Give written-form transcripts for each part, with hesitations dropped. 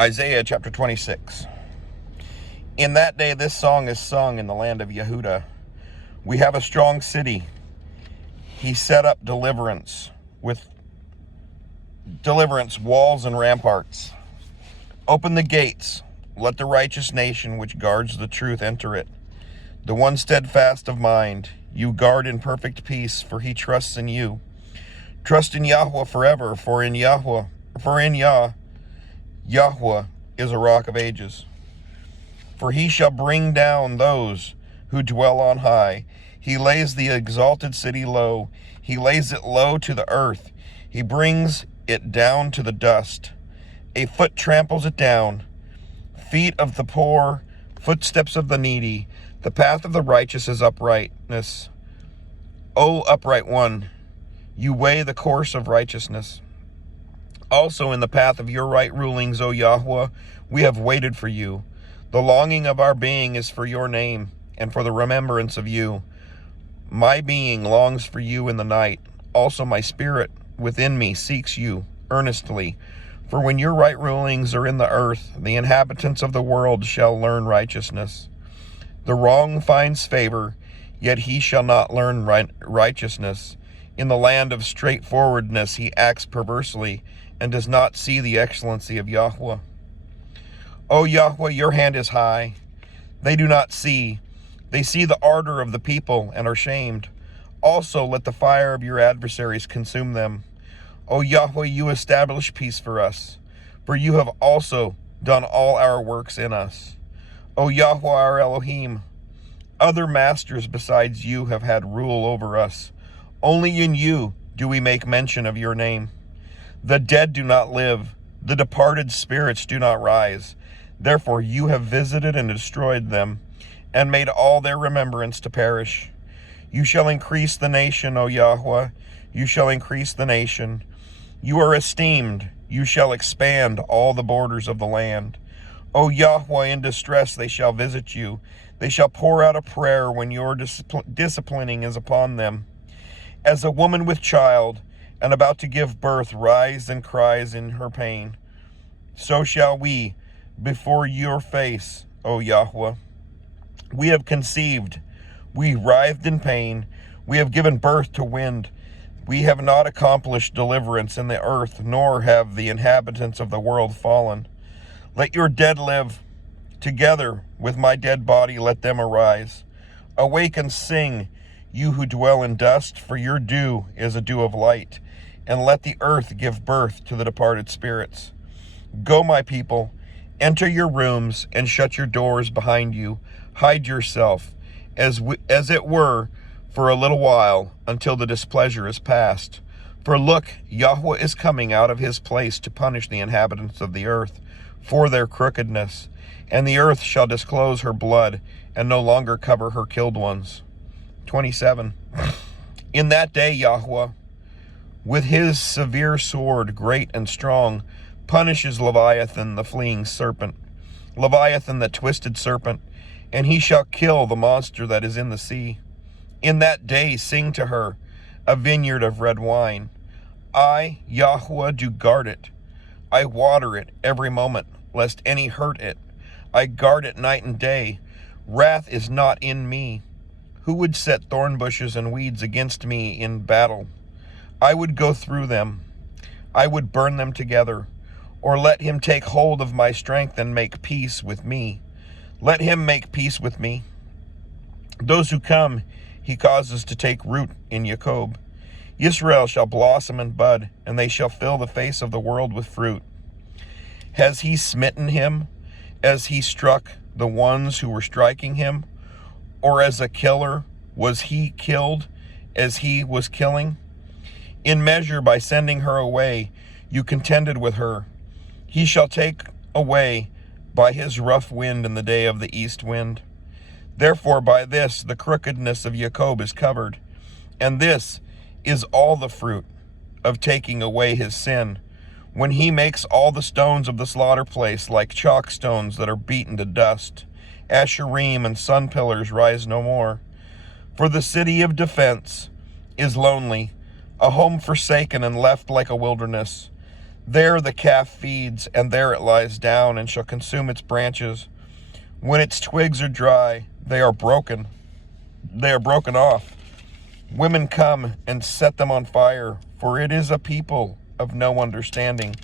Isaiah chapter 26. In that day this song is sung in the land of Yehuda. We have a strong city. He set up deliverance, walls and ramparts. Open the gates. Let the righteous nation which guards the truth enter it. The one steadfast of mind, you guard in perfect peace, for he trusts in you. Trust in Yahweh forever, for in Yah, Yahweh is a rock of ages. For he shall bring down those who dwell on high. He lays the exalted city low. He lays it low to the earth. He brings it down to the dust. A foot tramples it down. Feet of the poor, footsteps of the needy. The path of the righteous is uprightness. O upright one, you weigh the course of righteousness. Also in the path of your right rulings, O Yahweh, we have waited for you. The longing of our being is for your name and for the remembrance of you. My being longs for you in the night. Also my spirit within me seeks you earnestly. For when your right rulings are in the earth, the inhabitants of the world shall learn righteousness. The wrong finds favor, yet he shall not learn righteousness. In the land of straightforwardness he acts perversely, and does not see the excellency of Yahweh. O Yahweh, your hand is high. They do not see. They see the ardor of the people and are shamed. Also let the fire of your adversaries consume them. O Yahweh, you establish peace for us, for you have also done all our works in us. O Yahweh, our Elohim, other masters besides you have had rule over us. Only in you do we make mention of your name. The dead do not live. The departed spirits do not rise. Therefore you have visited and destroyed them, and made all their remembrance to perish. You shall increase the nation, O Yahweh. You shall increase the nation. You are esteemed. You shall expand all the borders of the land. O Yahweh, in distress they shall visit you. They shall pour out a prayer when your disciplining is upon them. As a woman with child and about to give birth writhes and cries in her pain, so shall we before your face, O Yahweh. We have conceived, we writhed in pain, we have given birth to wind. We have not accomplished deliverance in the earth, nor have the inhabitants of the world fallen. Let your dead live. Together with my dead body let them arise. Awake and sing, you who dwell in dust, for your dew is a dew of light, and let the earth give birth to the departed spirits. Go, my people, enter your rooms and shut your doors behind you. Hide yourself, as it were, for a little while, until the displeasure is past. For look, Yahweh is coming out of his place to punish the inhabitants of the earth for their crookedness, and the earth shall disclose her blood and no longer cover her killed ones. 27. In that day Yahweh, with his severe sword, great and strong, punishes Leviathan, the fleeing serpent, Leviathan, the twisted serpent, and he shall kill the monster that is in the sea. In that day sing to her, a vineyard of red wine. I, Yahweh, do guard it. I water it every moment, lest any hurt it. I guard it night and day. Wrath is not in me. Who would set thorn bushes and weeds against me in battle? I would go through them. I would burn them together. Or let him take hold of my strength and make peace with me. Let him make peace with me. Those who come, he causes to take root in Jacob. Israel shall blossom and bud, and they shall fill the face of the world with fruit. Has he smitten him as he struck the ones who were striking him? Or as a killer was he killed as he was killing? In measure, by sending her away, you contended with her. He shall take away by his rough wind in the day of the east wind. Therefore by this the crookedness of Jacob is covered, and this is all the fruit of taking away his sin, when he makes all the stones of the slaughter place like chalk stones that are beaten to dust. Asherim and sun pillars rise no more. For the city of defense is lonely, a home forsaken and left like a wilderness. There the calf feeds, and there it lies down, and shall consume its branches. When its twigs are dry, they are broken off. Women come and set them on fire, for it is a people of no understanding.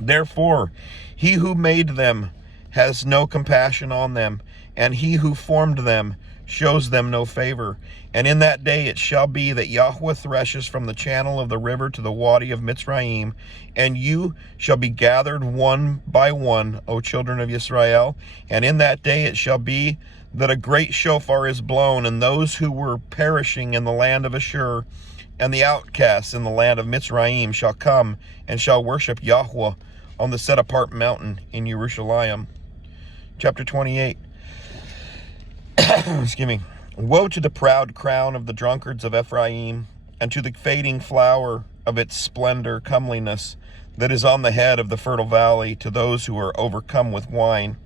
Therefore, he who made them has no compassion on them, and he who formed them shows them no favor. And in that day it shall be that Yahweh threshes from the channel of the river to the wadi of Mitzrayim, and you shall be gathered one by one, O children of Israel. And in that day it shall be that a great shofar is blown, and those who were perishing in the land of Ashur and the outcasts in the land of Mitzrayim shall come and shall worship Yahweh on the set-apart mountain in Jerusalem. Chapter 28. Excuse me. Woe to the proud crown of the drunkards of Ephraim, and to the fading flower of its splendor, comeliness, that is on the head of the fertile valley, to those who are overcome with wine.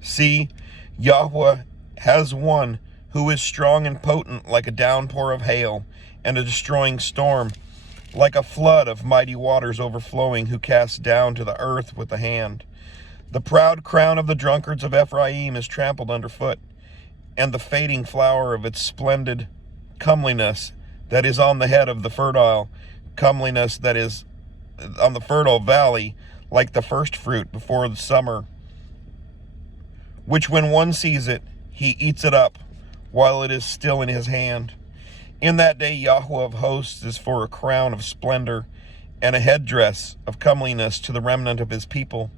See, Yahweh has one who is strong and potent, like a downpour of hail, and a destroying storm, like a flood of mighty waters overflowing, who casts down to the earth with the hand. The proud crown of the drunkards of Ephraim is trampled underfoot, and the fading flower of its splendid comeliness that is on the head of the fertile comeliness that is on the fertile valley, like the first fruit before the summer, which when one sees it, he eats it up while it is still in his hand. In that day Yahweh of hosts is for a crown of splendor, and a headdress of comeliness to the remnant of his people,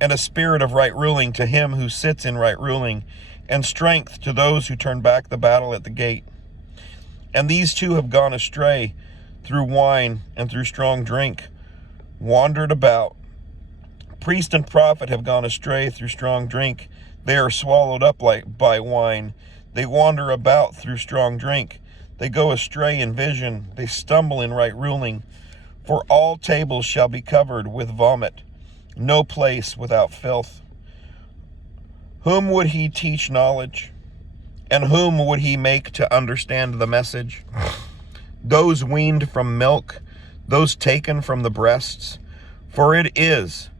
and a spirit of right ruling to him who sits in right ruling, and strength to those who turn back the battle at the gate. And these two have gone astray through wine and through strong drink, wandered about. Priest and prophet have gone astray through strong drink. They are swallowed up like by wine. They wander about through strong drink. They go astray in vision. They stumble in right ruling. For all tables shall be covered with vomit, no place without filth. Whom would he teach knowledge? And whom would he make to understand the message? Those weaned from milk, those taken from the breasts. For it is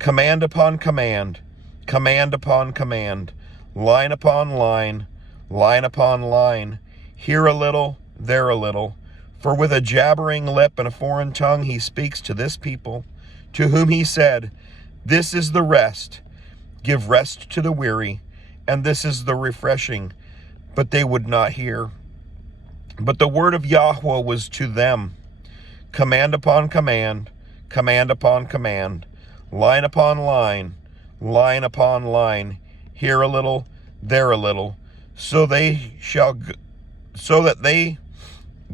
command upon command, command upon command, line upon line, line upon line, here a little, there a little. For with a jabbering lip and a foreign tongue he speaks to this people, to whom he said, this is the rest, give rest to the weary, and this is the refreshing. But they would not hear. But the word of Yahweh was to them, command upon command, command upon command, line upon line, line upon line, here a little, there a little, so that they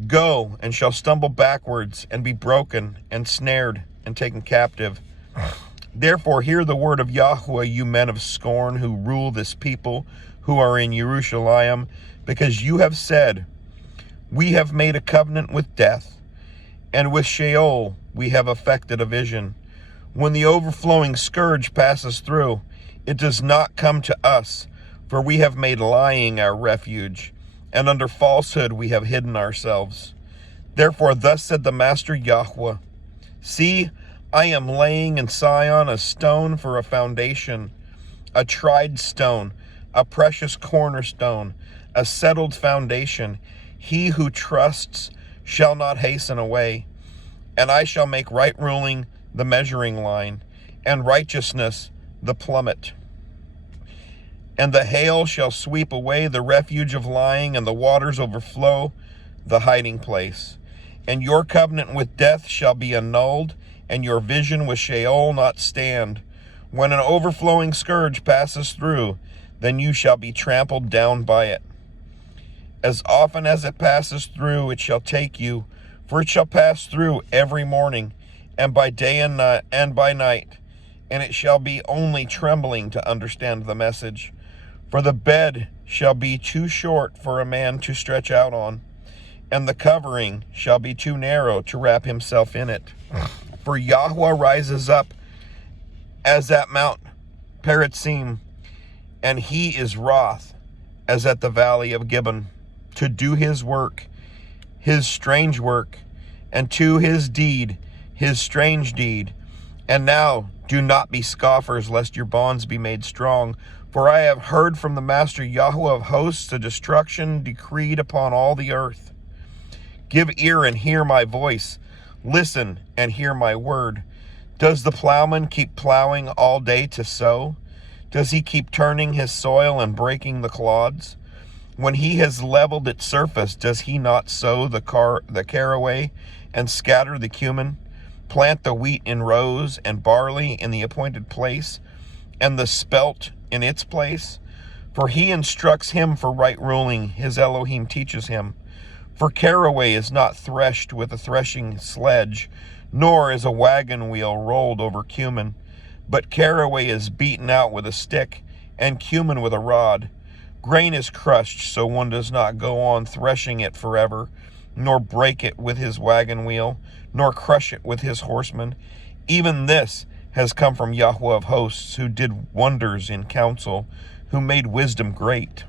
go and shall stumble backwards and be broken and snared and taken captive. Therefore hear the word of Yahweh, you men of scorn who rule this people, who are in Jerusalem, because you have said, we have made a covenant with death, and with Sheol we have effected a vision. When the overflowing scourge passes through, it does not come to us, for we have made lying our refuge, and under falsehood we have hidden ourselves. Therefore thus said the Master Yahweh, see, I am laying in Sion a stone for a foundation, a tried stone, a precious cornerstone, a settled foundation. He who trusts shall not hasten away. And I shall make right ruling the measuring line, and righteousness the plummet. And the hail shall sweep away the refuge of lying, and the waters overflow the hiding place. And your covenant with death shall be annulled, and your vision with Sheol not stand. When an overflowing scourge passes through, then you shall be trampled down by it. As often as it passes through, it shall take you, for it shall pass through every morning, and by day and night, and by night, and it shall be only trembling to understand the message. For the bed shall be too short for a man to stretch out on, and the covering shall be too narrow to wrap himself in it. For Yahweh rises up as at Mount Perazim, and he is wroth as at the valley of Gibbon, to do his work, his strange work, and to his deed, his strange deed. And now do not be scoffers, lest your bonds be made strong. For I have heard from the Master Yahweh of hosts a destruction decreed upon all the earth. Give ear and hear my voice. Listen and hear my word. Does the plowman keep plowing all day to sow? Does he keep turning his soil and breaking the clods? When he has leveled its surface, does he not sow the caraway and scatter the cumin? Plant the wheat in rows and barley in the appointed place, and the spelt in its place? For he instructs him for right ruling, his Elohim teaches him. For caraway is not threshed with a threshing sledge, nor is a wagon wheel rolled over cumin. But caraway is beaten out with a stick, and cumin with a rod. Grain is crushed, so one does not go on threshing it forever, nor break it with his wagon wheel, nor crush it with his horsemen. Even this has come from Yahweh of hosts, who did wonders in counsel, who made wisdom great.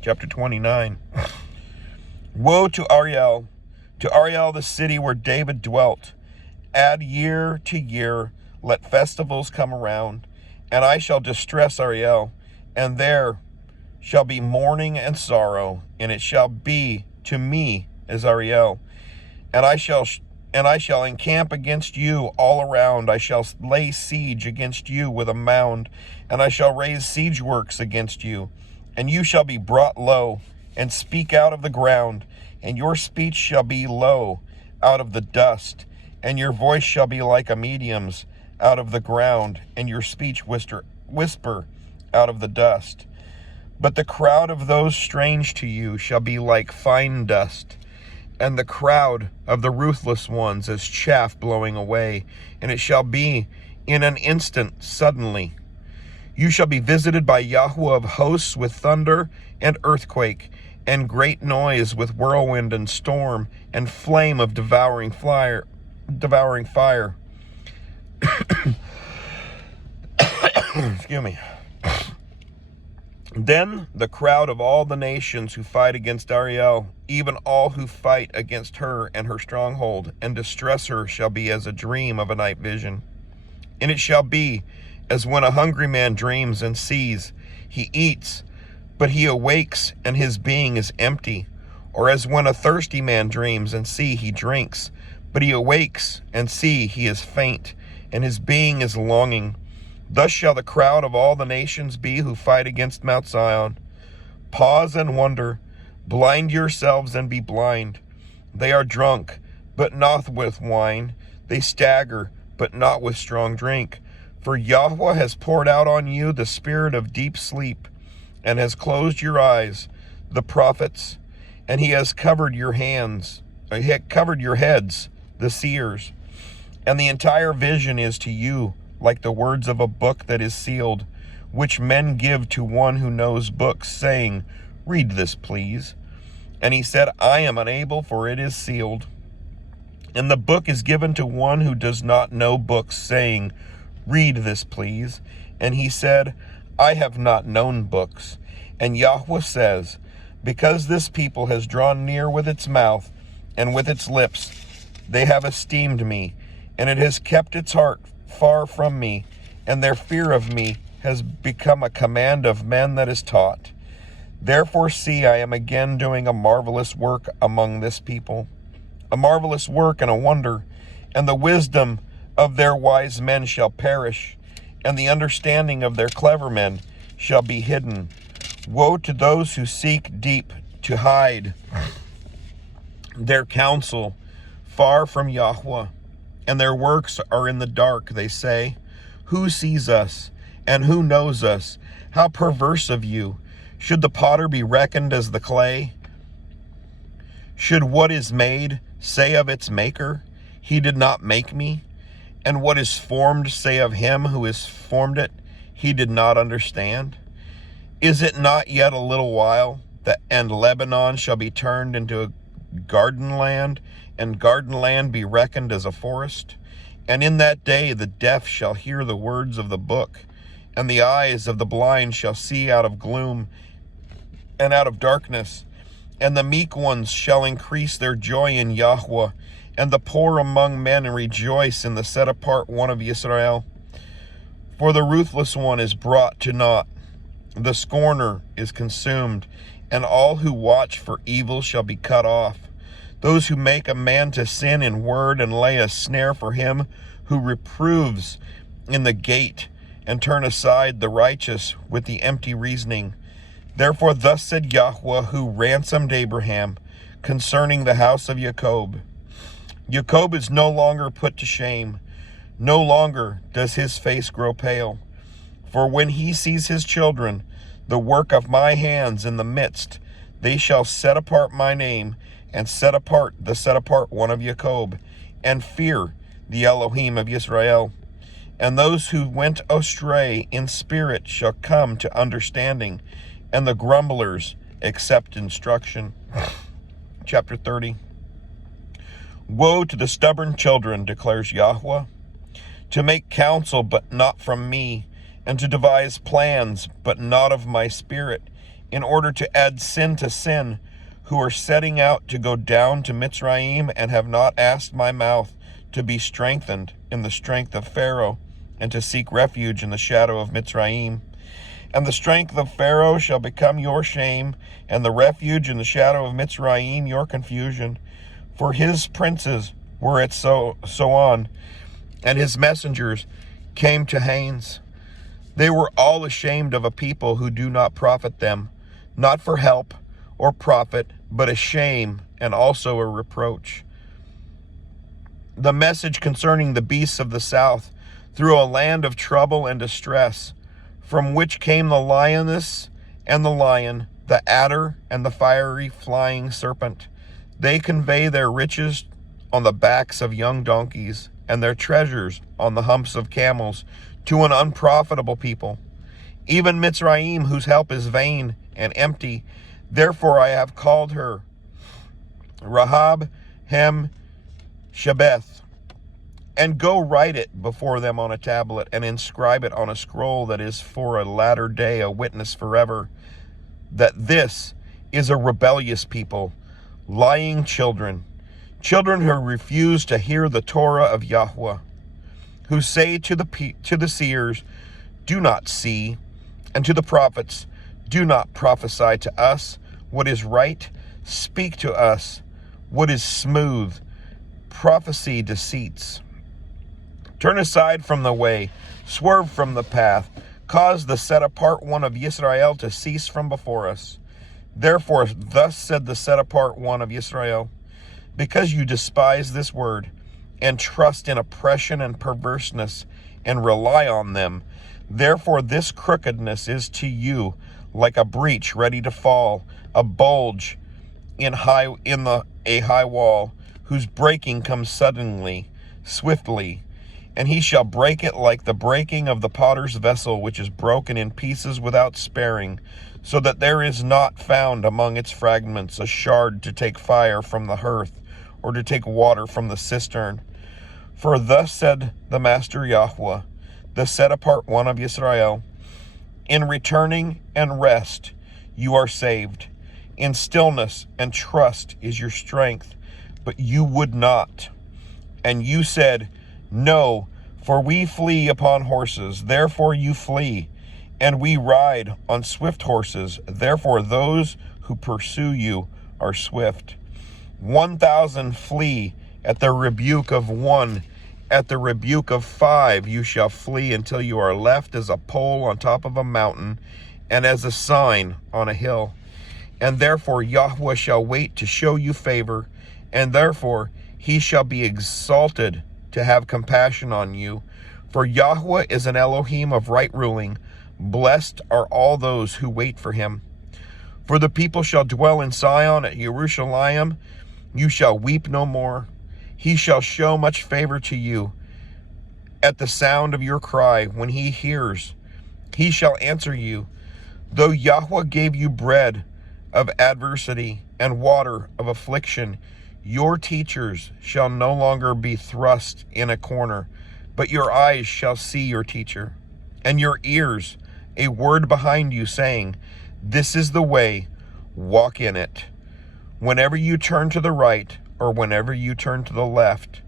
Chapter 29. Woe to Ariel the city where David dwelt. Add year to year, let festivals come around, and I shall distress Ariel, and there shall be mourning and sorrow, and it shall be to me as Ariel. And I shall encamp against you all around. I shall lay siege against you with a mound, and I shall raise siege works against you. And you shall be brought low, and speak out of the ground, and your speech shall be low out of the dust, and your voice shall be like a medium's out of the ground, and your speech whisper out of the dust. But the crowd of those strange to you shall be like fine dust, and the crowd of the ruthless ones as chaff blowing away, and it shall be in an instant suddenly. You shall be visited by Yahweh of hosts with thunder and earthquake, and great noise with whirlwind and storm, and flame of devouring fire. Excuse me. Then the crowd of all the nations who fight against Ariel, even all who fight against her and her stronghold, and distress her, shall be as a dream of a night vision. And it shall be as when a hungry man dreams and sees, he eats, but he awakes and his being is empty. Or as when a thirsty man dreams and he drinks, but he awakes and he is faint, and his being is longing. Thus shall the crowd of all the nations be who fight against Mount Zion. Pause and wonder, blind yourselves and be blind. They are drunk, but not with wine. They stagger, but not with strong drink. For Yahweh has poured out on you the spirit of deep sleep, and has closed your eyes, the prophets, and he has covered your heads, the seers. And the entire vision is to you like the words of a book that is sealed, which men give to one who knows books, saying, read this, please. And he said, I am unable, for it is sealed. And the book is given to one who does not know books, saying, read this, please. And he said, I have not known books. And Yahweh says, because this people has drawn near with its mouth and with its lips, they have esteemed me, and it has kept its heart far from me, and their fear of me has become a command of men that is taught. Therefore see, I am again doing a marvelous work among this people, a marvelous work and a wonder, and the wisdom of their wise men shall perish, and the understanding of their clever men shall be hidden. Woe to those who seek deep to hide their counsel far from Yahweh, and their works are in the dark. They say, who sees us, and who knows us? How perverse of you! Should the potter be reckoned as the clay? Should what is made say of its maker, he did not make me? And what is formed say of him who has formed it, he did not understand? Is it not yet a little while, and Lebanon shall be turned into a garden land, and garden land be reckoned as a forest? And in that day the deaf shall hear the words of the book, and the eyes of the blind shall see out of gloom and out of darkness. And the meek ones shall increase their joy in Yahweh, and the poor among men rejoice in the set apart one of Israel. For the ruthless one is brought to naught, the scorner is consumed, and all who watch for evil shall be cut off. Those who make a man to sin in word and lay a snare for him who reproves in the gate, and turn aside the righteous with the empty reasoning. Therefore thus said Yahweh, who ransomed Abraham, concerning the house of Jacob. Jacob is no longer put to shame, no longer does his face grow pale. For when he sees his children, the work of my hands in the midst, they shall set apart my name, and set apart the set apart one of Jacob, and fear the Elohim of Israel. And those who went astray in spirit shall come to understanding, and the grumblers accept instruction. Chapter 30. Woe to the stubborn children, declares Yahweh, to make counsel but not from me, and to devise plans but not of my spirit, in order to add sin to sin, who are setting out to go down to Mitzrayim, and have not asked my mouth to be strengthened in the strength of Pharaoh, and to seek refuge in the shadow of Mitzrayim. And the strength of Pharaoh shall become your shame, and the refuge in the shadow of Mitzrayim your confusion. For his princes were at Soan, and his messengers came to Hanes. They were all ashamed of a people who do not profit them, not for help or profit, but a shame and also a reproach. The message concerning the beasts of the south, through a land of trouble and distress, from which came the lioness and the lion, the adder and the fiery flying serpent. They convey their riches on the backs of young donkeys, and their treasures on the humps of camels, to an unprofitable people, even Mitzrayim, whose help is vain and empty. Therefore I have called her Rahab Hem Shebeth, and go write it before them on a tablet, and inscribe it on a scroll that is for a latter day, a witness forever, that this is a rebellious people, lying children, children who refuse to hear the Torah of Yahweh, who say to the seers, do not see, and to the prophets, do not prophesy to us what is right, speak to us what is smooth, prophecy deceits. Turn aside from the way, swerve from the path, cause the set apart one of Israel to cease from before us. Therefore thus said the set apart one of Israel, because you despise this word, and trust in oppression and perverseness, and rely on them, therefore this crookedness is to you like a breach ready to fall, a bulge in a high wall, whose breaking comes suddenly, swiftly. And he shall break it like the breaking of the potter's vessel, which is broken in pieces without sparing, so that there is not found among its fragments a shard to take fire from the hearth, or to take water from the cistern. For thus said the Master Yahweh, the set apart one of Israel, in returning and rest you are saved. In stillness and trust is your strength, but you would not. And you said, no, for we flee upon horses, therefore you flee. And we ride on swift horses, therefore those who pursue you are swift. 1,000 flee at the rebuke of one, at the rebuke of 5 you shall flee, until you are left as a pole on top of a mountain, and as a sign on a hill. And therefore Yahweh shall wait to show you favor, and therefore he shall be exalted to have compassion on you. For Yahweh is an Elohim of right ruling. Blessed are all those who wait for him. For the people shall dwell in Sion, at Jerusalem. You shall weep no more. He shall show much favor to you. At the sound of your cry, when he hears, he shall answer you. Though Yahweh gave you bread of adversity and water of affliction, your teachers shall no longer be thrust in a corner, but your eyes shall see your teacher, and your ears a word behind you saying, this is the way, walk in it. Whenever you turn to the right or whenever you turn to the left.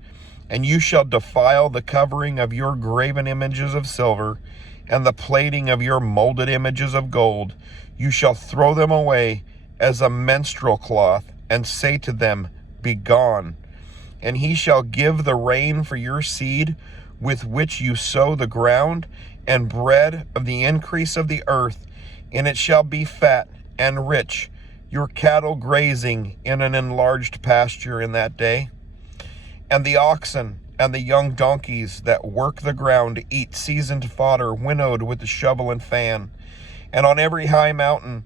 And you shall defile the covering of your graven images of silver, and the plating of your molded images of gold. You shall throw them away as a menstrual cloth, and say to them, Begone. And he shall give the rain for your seed, with which you sow the ground, and bread of the increase of the earth, and it shall be fat and rich, your cattle grazing in an enlarged pasture in that day. And the oxen and the young donkeys that work the ground eat seasoned fodder winnowed with the shovel and fan. And on every high mountain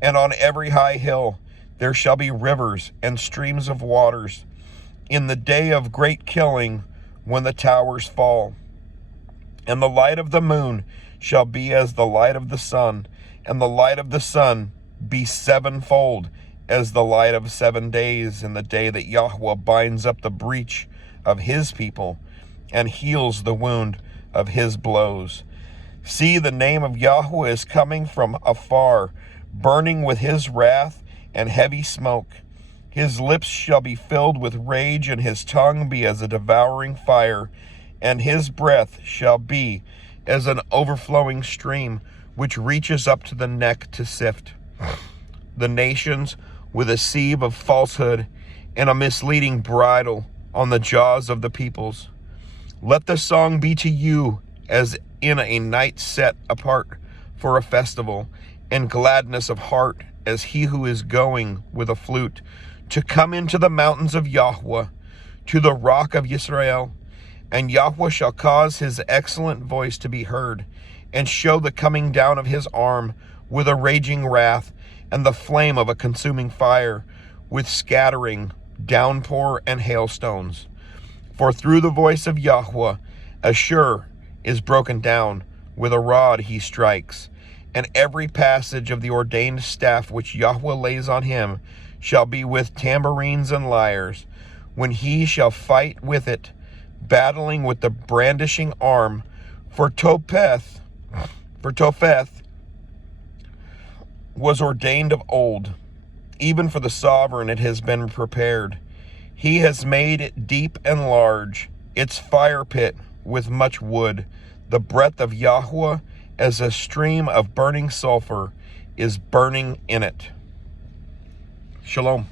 and on every high hill there shall be rivers and streams of waters, in the day of great killing, when the towers fall. And the light of the moon shall be as the light of the sun, and the light of the sun be sevenfold as the light of 7 days, in the day that Yahweh binds up the breach of his people and heals the wound of his blows. See, the name of Yahweh is coming from afar, burning with his wrath and heavy smoke. His lips shall be filled with rage, and his tongue be as a devouring fire, and his breath shall be as an overflowing stream, which reaches up to the neck to sift the nations with a sieve of falsehood and a misleading bridle on the jaws of the peoples. Let the song be to you as in a night set apart for a festival, and gladness of heart as he who is going with a flute, to come into the mountains of Yahweh, to the rock of Israel. And Yahweh shall cause his excellent voice to be heard, and show the coming down of his arm with a raging wrath, and the flame of a consuming fire, with scattering, downpour, and hailstones. For through the voice of Yahweh, Ashur is broken down, with a rod he strikes, and every passage of the ordained staff which Yahweh lays on him shall be with tambourines and lyres, when he shall fight with it, battling with the brandishing arm. For Topheth was ordained of old, even for the sovereign it has been prepared. He has made it deep and large, its fire pit with much wood. The breath of Yahweh, as a stream of burning sulfur, is burning in it. Shalom.